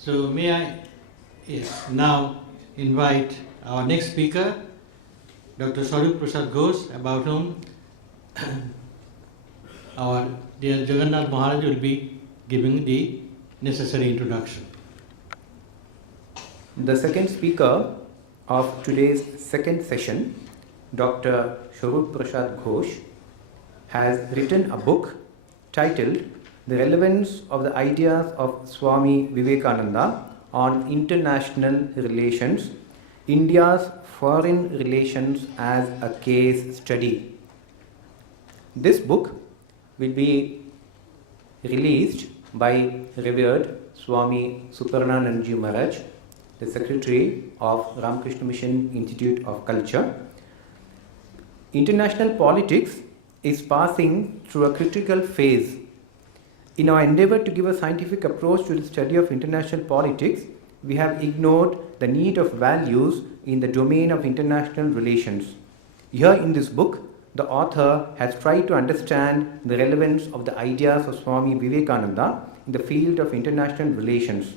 So may I now invite our next speaker, Dr. Swarup Prasad Ghosh, about whom our dear Jagannath Maharaj will be giving the necessary introduction. The second speaker of today's second session, Dr. Swarup Prasad Ghosh, has written a book titled The Relevance of the Ideas of Swami Vivekananda on International Relations, India's Foreign Relations as a Case Study. This book will be released by Revered Swami Suparnanandji Maharaj, the Secretary of Ramakrishna Mission Institute of Culture. International politics is passing through a critical phase. In our endeavor to give a scientific approach to the study of international politics, we have ignored the need of values in the domain of international relations. Here in this book, the author has tried to understand the relevance of the ideas of Swami Vivekananda in the field of international relations.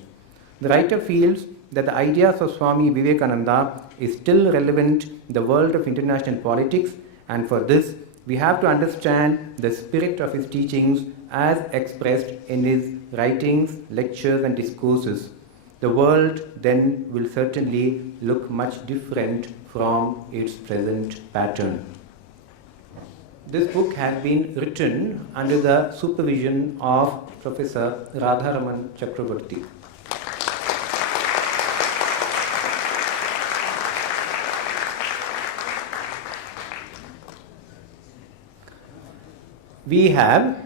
The writer feels that the ideas of Swami Vivekananda is still relevant in the world of international politics, and for this, we have to understand the spirit of his teachings as expressed in his writings, lectures, and discourses. The world then will certainly look much different from its present pattern. This book has been written under the supervision of Professor Radharaman Chakraborty. We have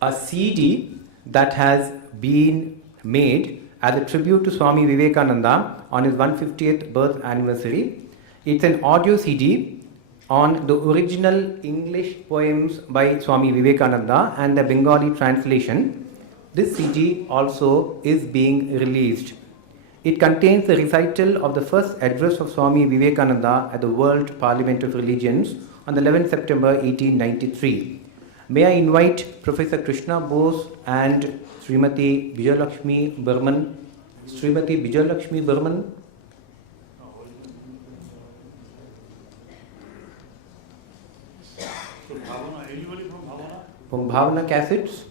a CD that has been made as a tribute to Swami Vivekananda on his 150th birth anniversary. It's an audio CD on the original English poems by Swami Vivekananda and the Bengali translation. This CD also is being released. It contains the recital of the first address of Swami Vivekananda at the World Parliament of Religions on the 11th September 1893. May I invite Professor Krishna Bose and Srimati Vijayalakshmi Burman. Srimati Vijayalakshmi Burman. From Bhavana Cassettes.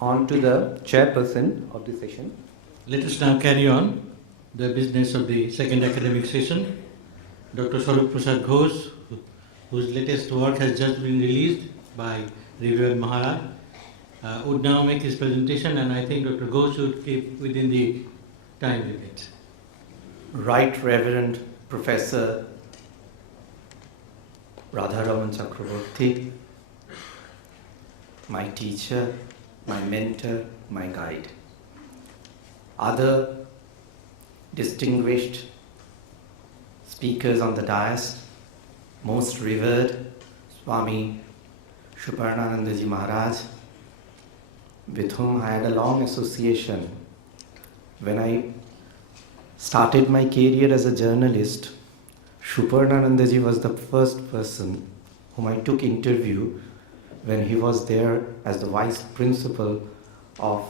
On to the chairperson of the session. Let us now carry on the business of the second academic session. Dr. Swarup Prasad Ghosh, whose latest work has just been released by Revered Maharaj, would now make his presentation, and I think Dr. Ghosh should keep within the time limit. Right Reverend Professor Radharaman Chakraborty, my teacher, my mentor, my guide. Other distinguished speakers on the dais, most revered Swami Suparnanandji Maharaj, with whom I had a long association. When I started my career as a journalist, Suparnanandji was the first person whom I took interview when he was there as the vice principal of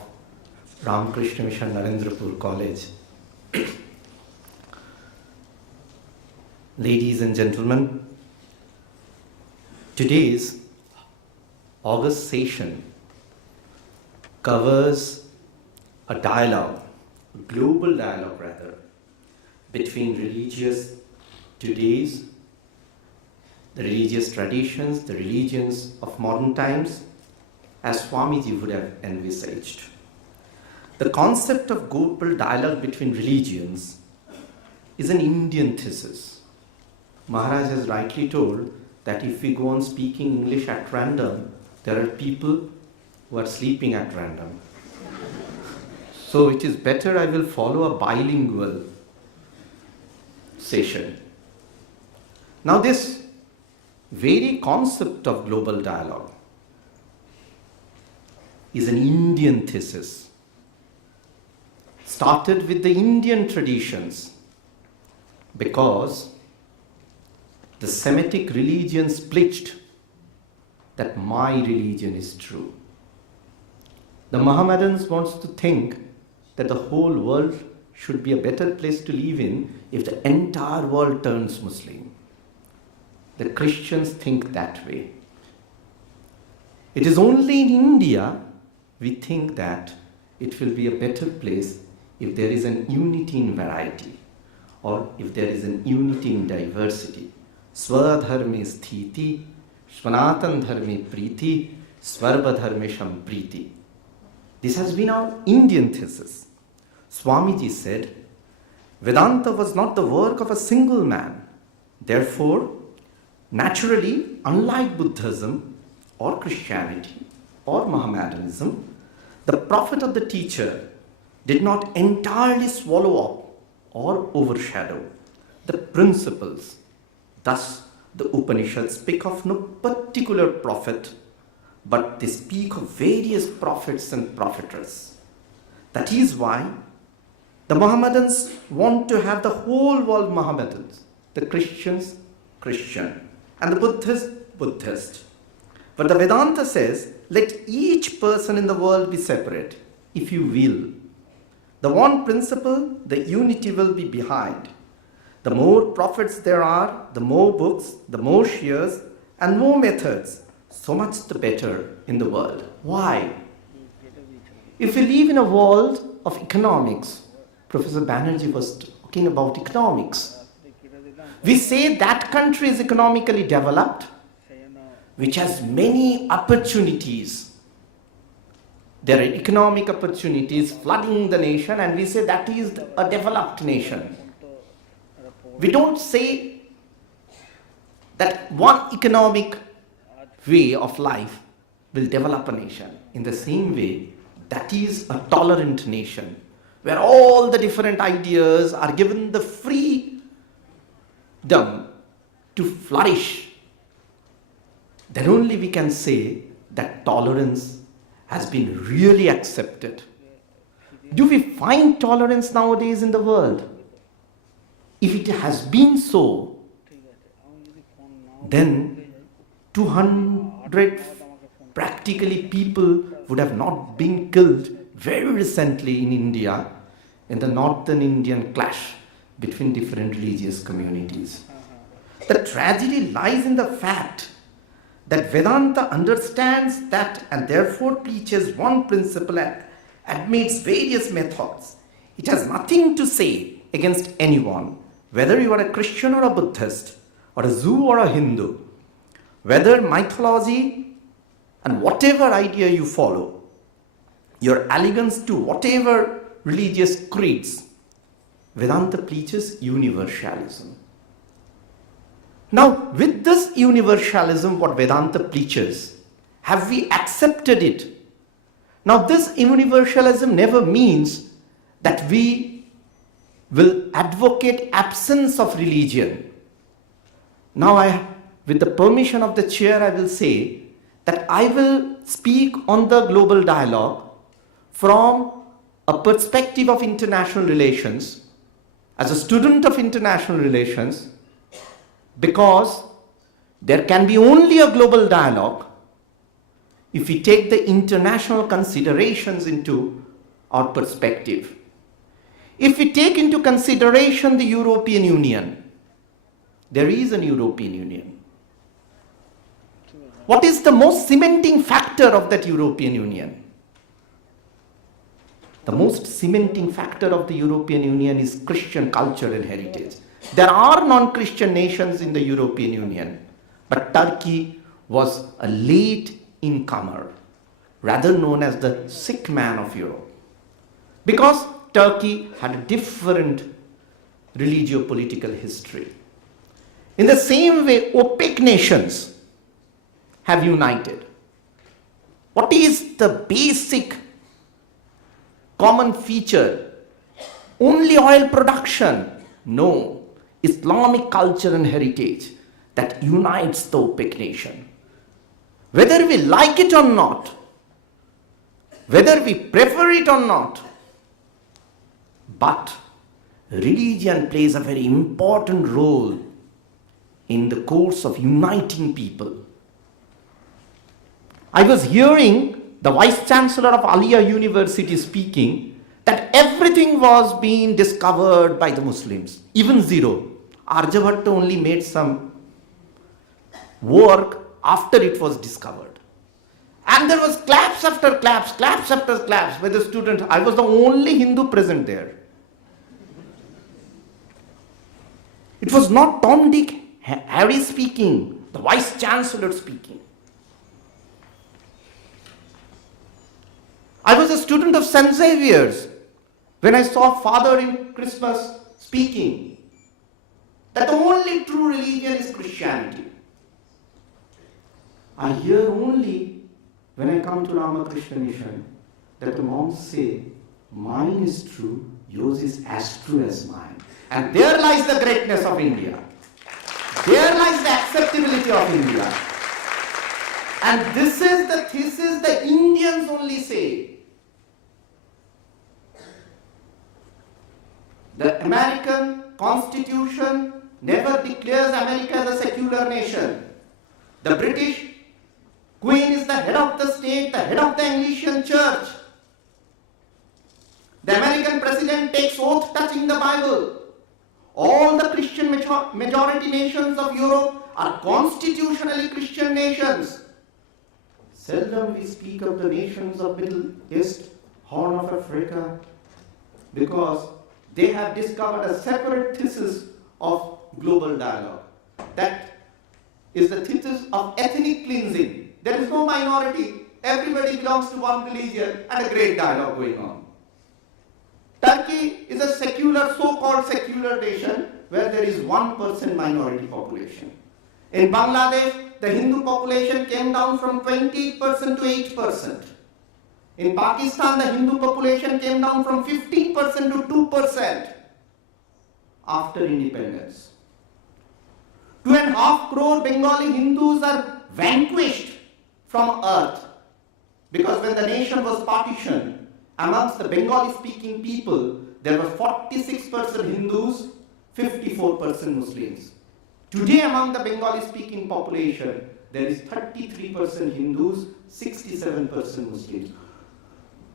Ramakrishna Mission Narendrapur College. Ladies and gentlemen, today's August session covers a dialogue, a global dialogue rather, between the religious traditions, the religions of modern times, as Swamiji would have envisaged. The concept of global dialogue between religions is an Indian thesis. Maharaj has rightly told that if we go on speaking English at random, there are people who are sleeping at random. So it is better I will follow a bilingual session. Now this very concept of global dialogue is an Indian thesis. Started with the Indian traditions because the Semitic religions pledged that my religion is true. The Mohammedans wants to think that the whole world should be a better place to live in if the entire world turns Muslim. The Christians think that way. It is only in India we think that it will be a better place if there is an unity in variety, or if there is an unity in diversity. Swadharme sthiti, Svanatan dharme priti, Svarvadharme shampriti. This has been our Indian thesis. Swamiji said, Vedanta was not the work of a single man. Therefore, naturally, unlike Buddhism or Christianity or Mohammedanism, the prophet or the teacher did not entirely swallow up or overshadow the principles. Thus, the Upanishads speak of no particular prophet, but they speak of various prophets and prophetess. That is why the Mohammedans want to have the whole world Mohammedans, the Christians, Christian, and the Buddhists, Buddhist. But the Vedanta says, let each person in the world be separate, if you will. The one principle, the unity will be behind. The more prophets there are, the more books, the more shares, and more methods, so much the better in the world. Why? If we live in a world of economics, Professor Banerjee was talking about economics. We say that country is economically developed, which has many opportunities. There are economic opportunities flooding the nation, and we say that is a developed nation. We don't say that one economic way of life will develop a nation. In the same way, that is a tolerant nation, where all the different ideas are given the freedom to flourish. Then only we can say that tolerance has been really accepted. Do we find tolerance nowadays in the world? If it has been so, then 200 practically people would have not been killed very recently in India, in the northern Indian clash between different religious communities. The tragedy lies in the fact that Vedanta understands that and therefore preaches one principle and admits various methods. It has nothing to say against anyone, whether you are a Christian or a Buddhist, or a Jew or a Hindu, whether mythology and whatever idea you follow, your allegiance to whatever religious creeds, Vedanta preaches universalism. Now, with this universalism, what Vedanta preaches, have we accepted it? Now, this universalism never means that we will advocate absence of religion. Now, with the permission of the chair, I will say that I will speak on the global dialogue from a perspective of international relations, as a student of international relations, because there can be only a global dialogue if we take the international considerations into our perspective. If we take into consideration the European Union, there is an European Union. What is the most cementing factor of that European Union? The most cementing factor of the European Union is Christian culture and heritage. There are non-Christian nations in the European Union, but Turkey was a late incomer, rather known as the sick man of Europe, because Turkey had a different religio-political history. In the same way, OPEC nations have united. What is the basic common feature? Only oil production? No. Islamic culture and heritage that unites the OPEC nation. Whether we like it or not, whether we prefer it or not, but religion plays a very important role in the course of uniting people. I was hearing the Vice Chancellor of Aliyah University speaking that everything was being discovered by the Muslims, even zero. Aryabhatta only made some work after it was discovered. And there was claps after claps, claps after claps by the students. I was the only Hindu present there. It was not Tom, Dick, Harry speaking, the Vice Chancellor speaking. I was a student of St. Xavier's when I saw Father in Christmas speaking that the only true religion is Christianity. I hear only when I come to Ramakrishna Mission that the monks say, mine is true, yours is as true as mine. And there lies the greatness of India. There lies the acceptability of India. And this is the thesis the Indians only say. The American Constitution never declares America as a secular nation. The British Queen is the head of the state, the head of the Anglican Church. The American president takes oath touching the Bible. All the Christian majority nations of Europe are constitutionally Christian nations. Seldom we speak of the nations of Middle East, Horn of Africa, because they have discovered a separate thesis of global dialogue. That is the thesis of ethnic cleansing. There is no minority. Everybody belongs to one religion and a great dialogue going on. Turkey is a secular, so-called secular nation where there is 1% minority population. In Bangladesh, the Hindu population came down from 20% to 8%. In Pakistan, the Hindu population came down from 15% to 2% after independence. 2.5 crore Bengali Hindus are vanquished from earth because when the nation was partitioned, amongst the Bengali-speaking people, there were 46% Hindus, 54% Muslims. Today, among the Bengali-speaking population, there is 33% Hindus, 67% Muslims.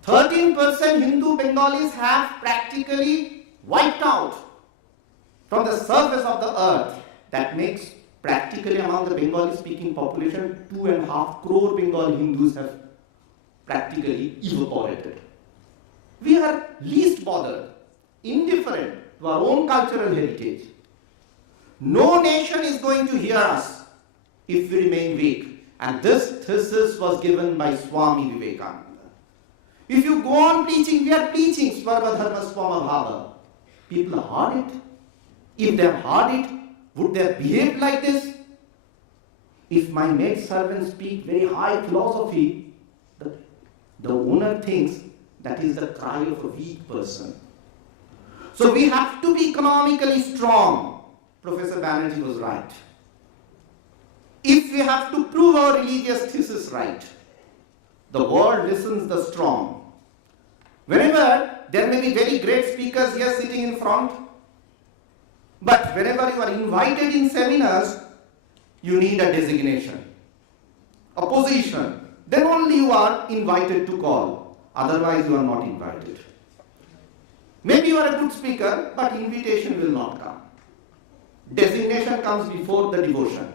13% Hindu Bengalis have practically wiped out from the surface of the earth. That makes practically among the Bengali-speaking population, 2.5 crore Bengali Hindus have practically evaporated. We are least bothered, indifferent to our own cultural heritage. No nation is going to hear us if we remain weak. And this thesis was given by Swami Vivekananda. If you go on preaching, we are preaching Svarva Dharma Swama Bhava. People heard it. If they have heard it, would they have behaved like this? If my maid servants speak very high philosophy, the owner thinks that is the cry of a weak person. So we have to be economically strong. Professor Banerjee was right. If we have to prove our religious thesis right, the world listens the strong. Whenever there may be very great speakers here sitting in front, but whenever you are invited in seminars, you need a designation, a position. Then only you are invited to call. Otherwise, you are not invited. Maybe you are a good speaker, but invitation will not come. Designation comes before the devotion.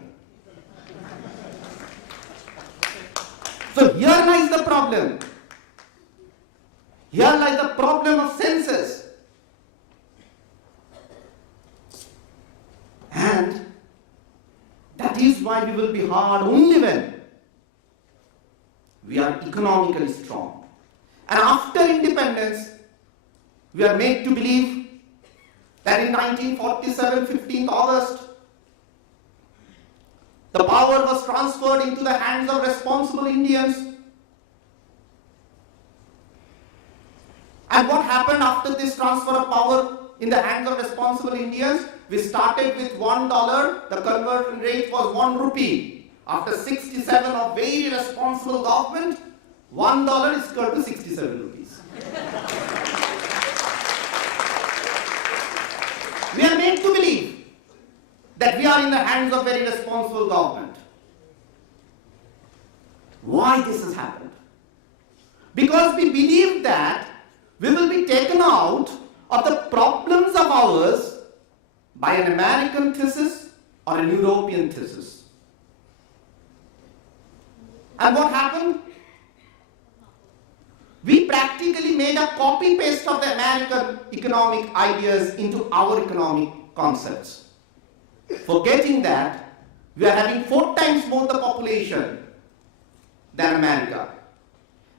So here lies the problem. Here lies the problem of senses. And that is why we will be hard only when we are economically strong. And after independence, we are made to believe that in 1947, 15th August, the power was transferred into the hands of responsible Indians. And what happened after this transfer of power in the hands of responsible Indians? We started with $1, the conversion rate was 1 rupee. After 67 of very responsible government, $1 is equal to 67 rupees. We are made to believe that we are in the hands of very responsible government. Why this has happened? Because we believe that we will be taken out of the problems of ours by an American thesis or an European thesis. And what happened? We practically made a copy-paste of the American economic ideas into our economic concepts, forgetting that we are having 4 times more the population than America.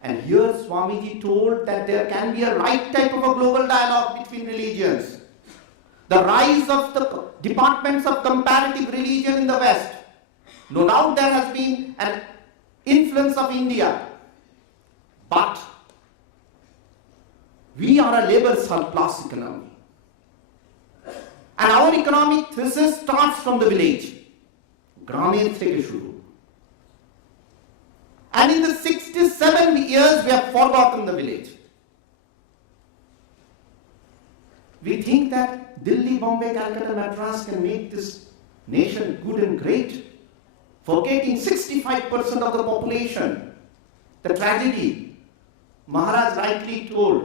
And here Swamiji told that there can be a right type of a global dialogue between religions. The rise of the departments of comparative religion in the West. No doubt there has been an influence of India, but we are a labor surplus economy. And our economic thesis starts from the village. Gramin theke shuru. And in the 67 years, we have forgotten the village. We think that Delhi, Bombay, Calcutta, Madras can make this nation good and great, forgetting 65% of the population. The tragedy, Maharaj rightly told.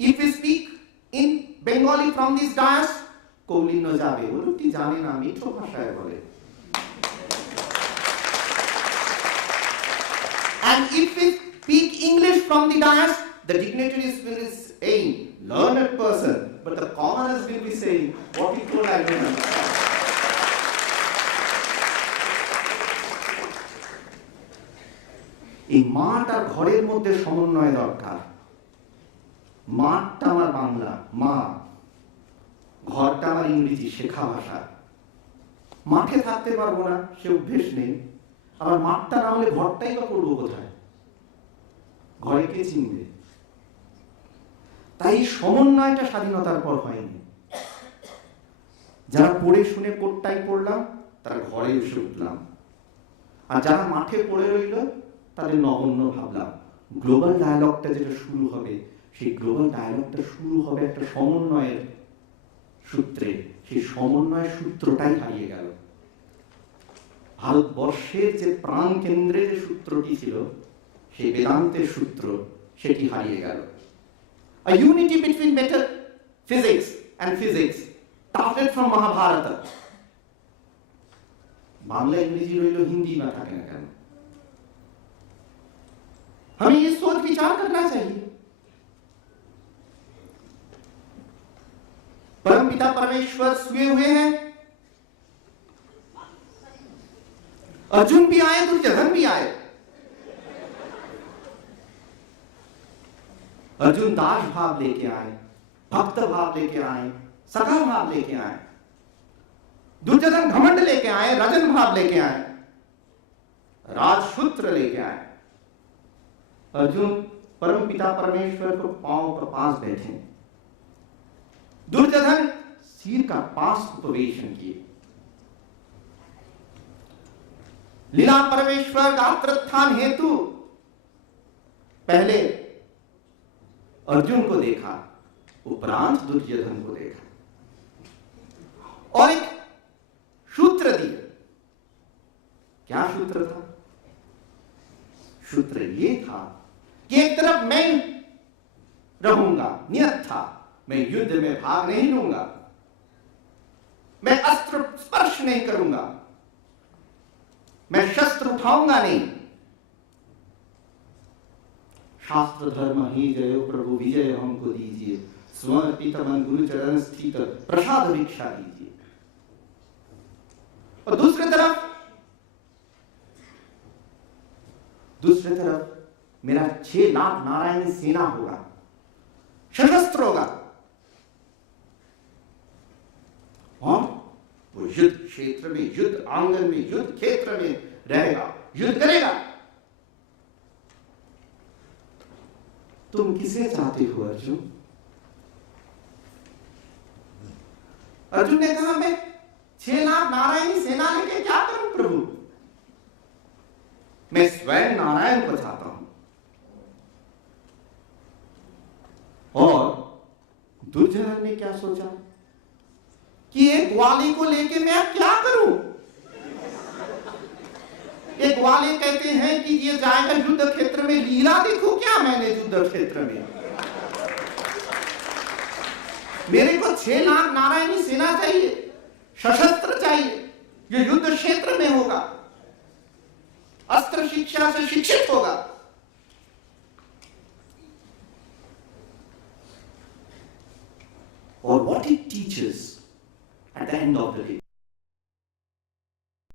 If we speak in Bengali from this dais, Kouli no jabe, uruti jane na mitro bhashaye bole. And if we speak English from the dais, the dignitaries will be saying, learned person, but the commoners will be saying, what he told I don't understand. এই মাঠ আর ঘরের মধ্যে সমন্বয় দরকার। মাঠটা আমার বাংলা, মা, ঘরটা আমার ইংরেজি শেখা ভাষা। মাঠে থাকতে পারবো না, সে অভ্যেস নেই। আবার মাঠটা না হলে ঘরটাই বা করবো কোথায়? ঘরে কে চিনবে? তাই সমন্বয়টা স্বাধীনতার পর হয়নি। যারা পড়ে শুনে কোটটাই পড়লাম, তারা ঘরে এসে উঠলাম। আর যারা মাঠে পড়ে রইল, তাদের নগণ্য ভাবলাম। গ্লোবাল ডায়ালগটা যেটা শুরু হবে, সেই গ্লোবাল ডায়ালগটা শুরু হবে একটা সমন্বয়ের সূত্রে। সেই সমন্বয়ের সূত্রটাই হারিয়ে গেল। ভারতবর্ষের যে প্রাণ কেন্দ্রে যে সূত্রটি ছিল, সেই বেদান্তের সূত্র, সেটি হারিয়ে গেল। A unity between metaphysics and physics started from Mahabharata. Bangla इंग्रेजी रही हिंदी ना থাকে না কেন? हमें ये सोच विचार करना चाहिए। परमपिता परमेश्वर सोए हुए हैं, अर्जुन भी आए, दुर्योधन भी आए। अर्जुन दास भाव लेके आए, भक्त भाव लेके आए, सखा भाव लेके आए। दुर्योधन घमंड लेके आए, रजन भाव लेके आए, राजसूत्र लेके आए। अर्जुन परमपिता परमेश्वर को पांव पर पास बैठे, दुर्योधन सिर का पास उपवेशन किए। लीला परमेश्वर गात्रोत्थान हेतु पहले अर्जुन को देखा, उपरांत दुर्योधन को देखा और एक सूत्र दिया। क्या सूत्र था? सूत्र ये था कि एक तरफ मैं रहूंगा, नियत था, मैं युद्ध में भाग नहीं लूंगा, मैं अस्त्र स्पर्श नहीं करूंगा, मैं शस्त्र उठाऊंगा नहीं। शास्त्र धर्म ही जय प्रभु विजय हमको दीजिए, समर्पित मन गुरु चरण स्थित प्रसाद भिक्षा दीजिए। और दूसरी तरफ मेरा 6 लाख नारायणी सेना होगा, सशस्त्र होगा, और वो युद्ध क्षेत्र में, युद्ध आंगन में, युद्ध क्षेत्र में रहेगा, युद्ध करेगा। तुम किसे चाहते हो अर्जुन? अर्जुन ने कहा, मैं 6 लाख नारायणी सेना लेके क्या करूं प्रभु? मैं स्वयं नारायण को चाहता हूं। और दुर्योधन ने क्या सोचा? कि एक ग्वाले को लेके मैं क्या करूं? एक ग्वाले कहते हैं कि ये जाएगा युद्ध क्षेत्र में, लीला देखो क्या मैंने युद्ध क्षेत्र में। मेरे को 6 लाख नारायणी सेना चाहिए, सशस्त्र चाहिए, ये युद्ध क्षेत्र में होगा, अस्त्र शिक्षा से शिक्षित होगा। Or what it teaches at the end of the day.